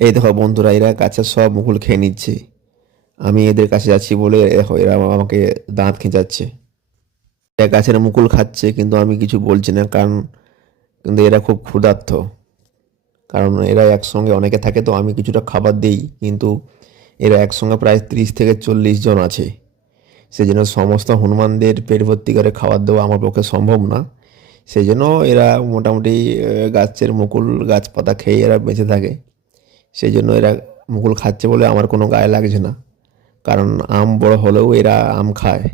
এই দেখো বন্ধুরা, এরা গাছের সব মুকুল খেয়ে নিচ্ছে। আমি এদের কাছে যাচ্ছি বলে দেখো এরা আমাকে দাঁত খেঁচাচ্ছে। এরা গাছের মুকুল খাচ্ছে কিন্তু আমি কিছু বলছি না, কারণ কিন্তু এরা খুব ক্ষুধার্ত। কারণ এরা একসঙ্গে অনেকে থাকে, তো আমি কিছুটা খাবার দিই, কিন্তু এরা একসঙ্গে প্রায় 30 থেকে 40 জন আছে। সেই জন্য সমস্ত হনুমানদের পেট ভর্তি করে খাবার দেওয়া আমার পক্ষে সম্ভব না। সেই জন্য এরা মোটামুটি গাছের মুকুল গাছপাতা খেয়ে এরা বেঁচে থাকে। সেই জন্য এরা মুকুল খাচ্ছে বলে আমার কোনো গায়ে লাগছে না। কারণ আম বড় হলেও এরা আম খায়,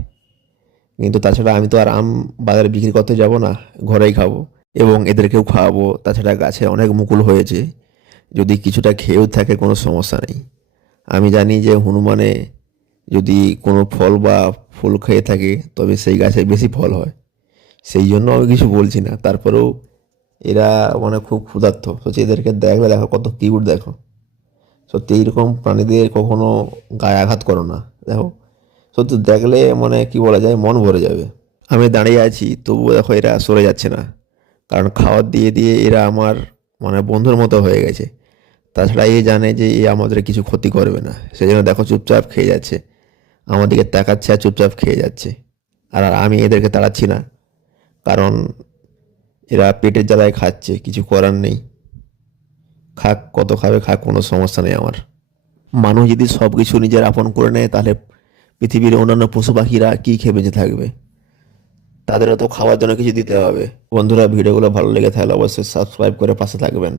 কিন্তু তাছাড়া আমি তো আর আম বাজারে বিক্রি করতে যাব না, ঘরেই খাবো এবং এদেরকেও খাওয়াবো। তাছাড়া গাছে অনেক মুকুল হয়েছে, যদি কিছুটা খেয়েও থাকে কোনো সমস্যা নেই। আমি জানি যে হনুমানে যদি কোনো ফল বা ফুল খেয়ে থাকে তবে সেই গাছে বেশি ফল হয়। সেই জন্য আমি কিছু বলছি না। তারপরেও এরা মানে খুব ক্ষুধার্ত। সত্যি এদেরকে দেখবে, দেখো কত কিউট দেখো। সত্যি এইরকম প্রাণীদের কখনো গায়ে আঘাত করো না। দেখো সত্যি দেখলে মানে কি বলা যায়, মন ভরে যাবে। আমি দাঁড়িয়ে আছি তবুও দেখো এরা সরে যাচ্ছে না, কারণ খাবার দিয়ে দিয়ে এরা আমার মানে বন্ধুর মতো হয়ে গেছে। তাছাড়া এ জানে যে এ আমাদের কিছু ক্ষতি করবে না, সেই জন্য দেখো চুপচাপ খেয়ে যাচ্ছে, আমার দিকে তাকাচ্ছে আর চুপচাপ খেয়ে যাচ্ছে। আর আমি এদেরকে তাড়াচ্ছি না, কারণ এরা পেটের জ্বালায় খাচ্ছে, কিছু করার নেই। খাক, কত খাবে খাক, কোনো সমস্যা নেই আমার। মানুষ যদি সব কিছু নিজের আপন করে নেয় তাহলে পৃথিবীর অন্যান্য পশু পাখিরা কী খেয়ে বেঁচে থাকবে? তাদেরও তো খাওয়ার জন্য কিছু দিতে হবে। বন্ধুরা, ভিডিওগুলো ভালো লেগে থাকলে অবশ্যই সাবস্ক্রাইব করে পাশে থাকবেন।